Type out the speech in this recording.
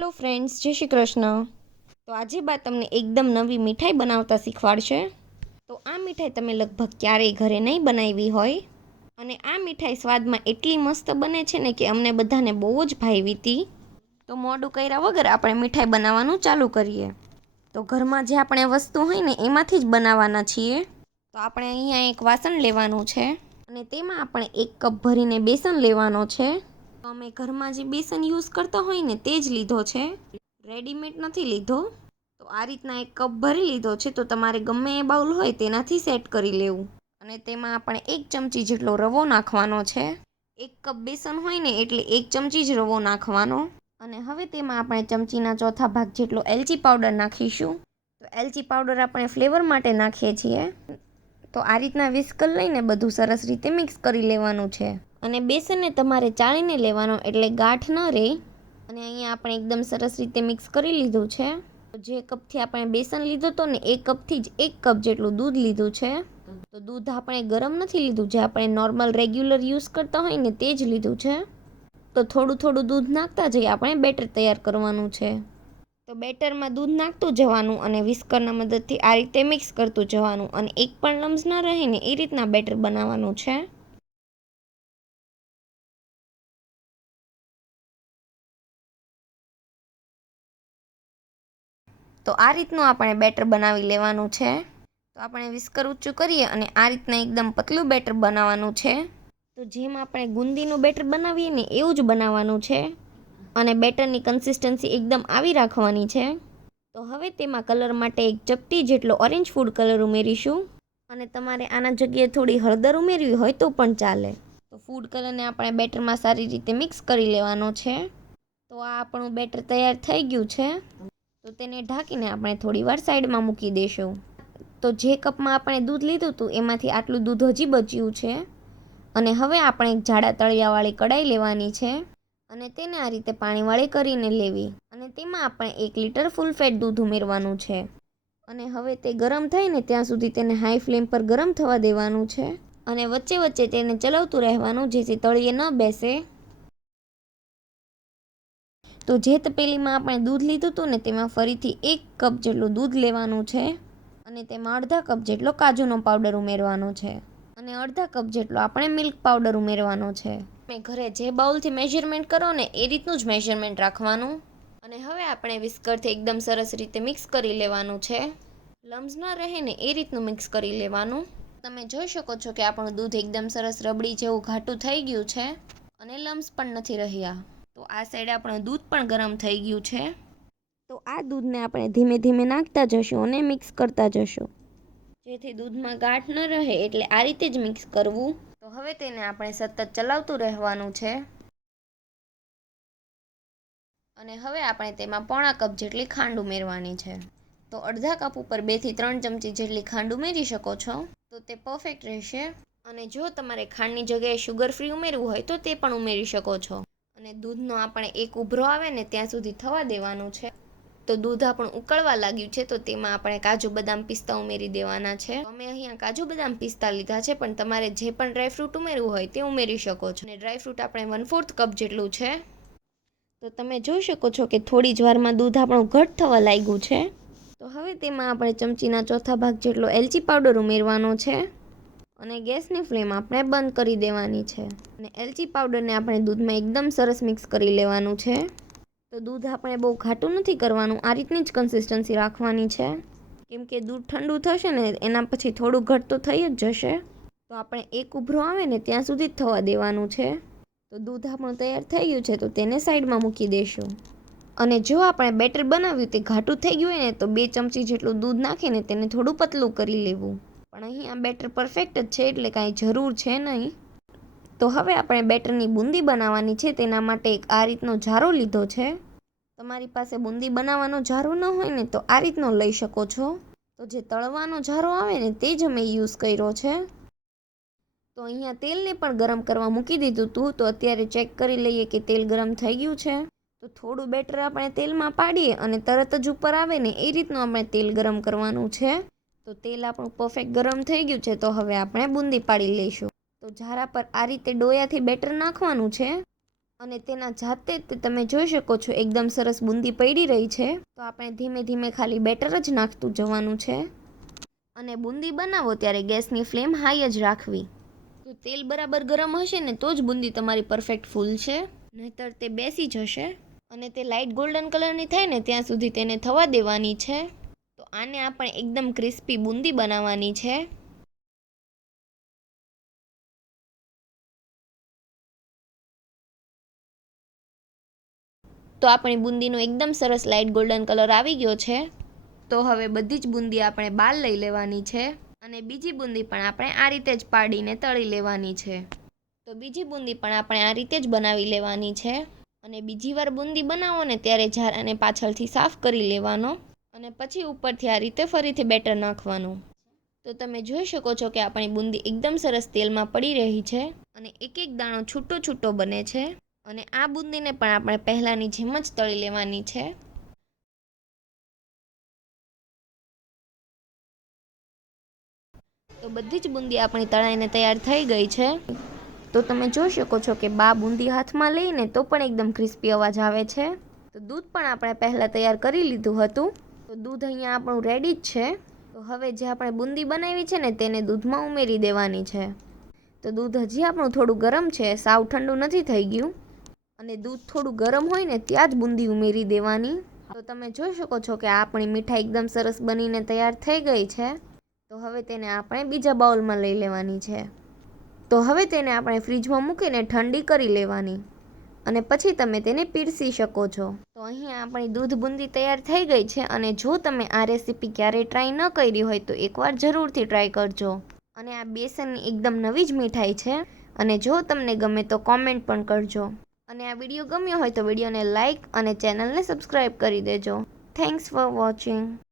Hello friends, જય શ્રી કૃષ્ણ. તો આજે બા તમને એકદમ નવી મીઠાઈ બનાવતા શીખવાડશે. તો આ મીઠાઈ તમે લગભગ ક્યારેય ઘરે નહીં બનાવી હોય અને આ મીઠાઈ સ્વાદમાં એટલી મસ્ત બને છે ને કે અમને બધાને બહુ જ ભાવી હતી. તો મોડું કર્યા વગર આપણે મીઠાઈ બનાવવાનું ચાલુ કરીએ. તો ઘરમાં જે આપણે વસ્તુ હોય ને એમાંથી જ બનાવવાના છીએ. તો આપણે અહીંયા એક વાસણ લેવાનું છે અને તેમાં આપણે 1 કપ ભરીને બેસન લેવાનો છે. તો અમે ઘરમાં જે બેસન યુઝ કરતા હોય ને તે જ લીધો છે, રેડીમેડ નથી લીધો. તો આ રીતના 1 કપ ભરી લીધો છે. તો તમારે ગમે એ બાઉલ હોય તેનાથી સેટ કરી લેવું. અને તેમાં આપણે 1 ચમચી જેટલો રવો નાખવાનો છે. 1 કપ બેસન હોય ને એટલે 1 ચમચી જ રવો નાખવાનો. અને હવે તેમાં આપણે ચમચીના ચોથા ભાગ જેટલો એલચી પાવડર નાખીશું. તો એલચી પાવડર આપણે ફ્લેવર માટે નાખીએ છીએ. તો આ રીતના વિસ્કર લઈને બધું સરસ રીતે મિક્સ કરી લેવાનું છે. અને બેસનને તમારે ચાળીને લેવાનો એટલે ગાંઠ ન રહે. અને અહીંયા આપણે એકદમ સરસ રીતે મિક્સ કરી લીધું છે. તો જે કપથી આપણે બેસન લીધું હતું ને એ કપથી જ 1 કપ જેટલું દૂધ લીધું છે. તો દૂધ આપણે ગરમ નથી લીધું, જે આપણે નોર્મલ રેગ્યુલર યુઝ કરતા હોય ને તે જ લીધું છે. તો થોડું થોડું દૂધ નાખતા જઈએ આપણે બેટર તૈયાર કરવાનું છે. તો બેટરમાં દૂધ નાખતું જવાનું અને વિસ્કરના મદદથી આ રીતે મિક્સ કરતું જવાનું અને એક પણ લમ્સ ન રહે ને એ રીતના બેટર બનાવવાનું છે. તો આ રીતનું આપણે બેટર બનાવી લેવાનું છે. તો આપણે વિસ્કર ઊંચું કરીએ અને આ રીતના એકદમ પતલું બેટર બનાવવાનું છે. તો જેમ આપણે ગુંદીનું બેટર બનાવીએ ને એવું જ બનાવવાનું છે. અને બેટરની કન્સિસ્ટન્સી એકદમ આવી રાખવાની છે. તો હવે તેમાં કલર માટે 1 ચપટી જેટલો ઓરેન્જ ફૂડ કલર ઉમેરીશું. અને તમારે આના જગ્યાએ થોડી હળદર ઉમેરવી હોય તો પણ ચાલે. તો ફૂડ કલરને આપણે બેટરમાં સારી રીતે મિક્સ કરી લેવાનો છે. તો આ આપણું બેટર તૈયાર થઈ ગયું છે. તો તેને ઢાંકીને આપણે થોડી વાર સાઈડમાં મૂકી દઈશું. તો જે કપમાં આપણે દૂધ લીધું હતું એમાંથી આટલું દૂધ હજી બચ્યું છે. અને હવે આપણે એક જાડા તળિયાવાળી કડાઈ લેવાની છે અને તેને આ રીતે પાણીવાળી કરીને લેવી. અને તેમાં આપણે 1 લીટર ફૂલ ફેટ દૂધ ઉમેરવાનું છે. અને હવે તે ગરમ થાય ને ત્યાં સુધી તેને હાઈ ફ્લેમ પર ગરમ થવા દેવાનું છે. અને વચ્ચે વચ્ચે તેને ચલાવતું રહેવાનું જેથી તળિયે ન બેસે. તો જે તપેલીમાં આપણે દૂધ લીધું હતું ને તેમાં ફરીથી 1 કપ જેટલું દૂધ લેવાનું છે. અને તેમાં અડધા કપ જેટલો કાજુનો પાવડર ઉમેરવાનો છે. અને અડધા કપ જેટલો આપણે મિલ્ક પાવડર ઉમેરવાનો છે. તમે ઘરે જે બાઉલથી મેઝરમેન્ટ કરો ને એ રીતનું જ મેઝરમેન્ટ રાખવાનું. અને હવે આપણે વિસ્કરથી એકદમ સરસ રીતે મિક્સ કરી લેવાનું છે. લમ્સ ન રહે ને એ રીતનું મિક્સ કરી લેવાનું. તમે જોઈ શકો છો કે આપણું દૂધ એકદમ સરસ રબડી જેવું ઘાટું થઈ ગયું છે અને લમ્સ પણ નથી રહ્યા. તો આ સાઈડ આપણું દૂધ પણ ગરમ થઈ ગયું છે. તો આ દૂધને આપણે ધીમે ધીમે નાખતા જશું અને મિક્સ કરતા જશું જેથી દૂધમાં ગાંઠ ન રહે. એટલે આ રીતે જ મિક્સ કરવું. તો હવે તેને આપણે સતત ચલાવતું રહેવાનું છે. અને હવે આપણે તેમાં પોણા કપ જેટલી ખાંડ ઉમેરવાની છે. તો અડધા કપ ઉપર 2 થી 3 ચમચી જેટલી ખાંડ ઉમેરી શકો છો. તો તે પરફેક્ટ રહેશે. અને જો તમારે ખાંડની જગ્યાએ શુગર ફ્રી ઉમેરવું હોય તો તે પણ ઉમેરી શકો છો. અને દૂધનો આપણે એક ઉભરો આવે ને ત્યાં સુધી થવા દેવાનું છે. તો દૂધ આપણું ઉકળવા લાગ્યું છે. તો તેમાં આપણે કાજુ બદામ પિસ્તા ઉમેરી દેવાના છે. અમે અહીંયા કાજુ બદામ પિસ્તા લીધા છે, પણ તમારે જે પણ ડ્રાયફ્રૂટ ઉમેરવું હોય તે ઉમેરી શકો છો. અને ડ્રાયફ્રૂટ આપણે 1/4 કપ જેટલું છે. તો તમે જોઈ શકો છો કે થોડી જ વારમાં દૂધ આપણું ઘટ થવા લાગ્યું છે. તો હવે તેમાં આપણે ચમચીના ચોથા ભાગ જેટલો એલચી પાવડર ઉમેરવાનો છે. અને ગેસની ફ્લેમ આપણે બંધ કરી દેવાની છે. અને એલચી પાવડરને આપણે દૂધમાં એકદમ સરસ મિક્સ કરી લેવાનું છે. તો દૂધ આપણે બહુ ઘાટું નથી કરવાનું, આ રીતની જ કન્સિસ્ટન્સી રાખવાની છે. કેમ કે દૂધ ઠંડુ થશે ને એના પછી થોડું ઘટ તો થઈ જ જશે. તો આપણે એક ઉભરો આવે ને ત્યાં સુધી જ થવા દેવાનું છે. તો દૂધ આપણું તૈયાર થઈ ગયું છે. તો તેને સાઈડમાં મૂકી દઈશું. અને જો આપણે બેટર બનાવ્યું તે ઘાટું થઈ ગયું હોય ને તો 2 ચમચી જેટલું દૂધ નાખીને તેને થોડું પતલું કરી લેવું. પણ અહીં આ બેટર પરફેક્ટ જ છે એટલે કાંઈ જરૂર છે નહીં. તો હવે આપણે બેટરની બુંદી બનાવવાની છે. તેના માટે એક આ રીતનો જારો લીધો છે. તમારી પાસે બુંદી બનાવવાનો જારો ન હોય ને તો આ રીતનો લઈ શકો છો. તો જે તળવાનો જારો આવે ને તે જ અમે યુઝ કર્યો છે. તો અહીંયા તેલને પણ ગરમ કરવા મૂકી દીધું હતું. તો અત્યારે ચેક કરી લઈએ કે તેલ ગરમ થઈ ગયું છે. તો થોડું બેટર આપણે તેલમાં પાડીએ અને તરત જ ઉપર આવે ને એ રીતનું આપણે તેલ ગરમ કરવાનું છે. તો તેલ આપણું પરફેક્ટ ગરમ થઈ ગયું છે. તો હવે આપણે બુંદી પાડી લઈશું. તો જારા પર આ રીતે ડોયાથી બેટર નાખવાનું છે. અને તેના જાતે જ તમે જોઈ શકો છો એકદમ સરસ બુંદી પડી રહી છે. તો આપણે ધીમે ધીમે ખાલી બેટર જ નાખતું જવાનું છે. અને બુંદી બનાવો ત્યારે ગેસની ફ્લેમ હાઈ જ રાખવી. તો તેલ બરાબર ગરમ હશે ને તો જ બુંદી તમારી પરફેક્ટ ફૂલશે, નહીતર તે બેસી જશે. અને તે લાઇટ ગોલ્ડન કલરની થાય ને ત્યાં સુધી તેને થવા દેવાની છે. તો આને આપણે એકદમ ક્રિસ્પી બુંદી બનાવવાની છે. તો આપણી બુંદીનો એકદમ સરસ લાઇટ ગોલ્ડન કલર આવી ગયો છે. તો હવે બધી જ બુંદી આપણે બહાર લઈ લેવાની છે. અને બીજી બુંદી પણ આપણે આ રીતે જ પાડીને તળી લેવાની છે. તો બીજી બુંદી પણ આપણે આ રીતે જ બનાવી લેવાની છે. અને બીજી વાર બુંદી બનાવો ને ત્યારે જારાને પાછળથી સાફ કરી લેવાનો અને પછી ઉપરથી આ રીતે ફરીથી બેટર નાખવાનું. તો તમે જોઈ શકો છો કે આપણી બુંદી એકદમ સરસ તેલમાં પડી રહી છે અને એક એક દાણો છૂટો છૂટો બને છે. અને આ બુંદીને પણ આપણે પહેલાંની જેમ જ તળી લેવાની છે. તો બધી જ બુંદી આપણી તળાઈને તૈયાર થઈ ગઈ છે. તો તમે જોઈ શકો છો કે બા બુંદી હાથમાં લઈને તો પણ એકદમ ક્રિસ્પી અવાજ આવે છે. તો દૂધ પણ આપણે પહેલાં તૈયાર કરી લીધું હતું. તો દૂધ અહીંયા આપણું રેડી જ છે. તો હવે જે આપણે બુંદી બનાવી છે ને તેને દૂધમાં ઉમેરી દેવાની છે. તો દૂધ હજી આપણું થોડું ગરમ છે, સાવ ઠંડુ નથી થઈ ગયું. અને દૂધ થોડું ગરમ હોય ને ત્યાં જ બુંદી ઉમેરી દેવાની. તો તમે જોઈ શકો છો કે આપણી મીઠાઈ એકદમ સરસ બનીને તૈયાર થઈ ગઈ છે. તો હવે તેને આપણે બીજા બાઉલમાં લઈ લેવાની છે. તો હવે તેને આપણે ફ્રીજમાં મૂકીને ઠંડી કરી લેવાની અને પછી તમે તેને પીરસી શકો છો. તો અહીં આપણી દૂધ બુંદી તૈયાર થઈ ગઈ છે. અને જો તમે આ રેસીપી ક્યારેય ટ્રાય ન કરી હોય તો એકવાર જરૂરથી ટ્રાય કરજો. અને આ બેસનની એકદમ નવી જ મીઠાઈ છે. અને જો તમને ગમે તો કોમેન્ટ પણ કરજો. અને આ વિડીયો ગમ્યો હોય તો વિડીયોને લાઇક અને ચેનલને સબસ્ક્રાઈબ કરી દેજો. Thanks for watching.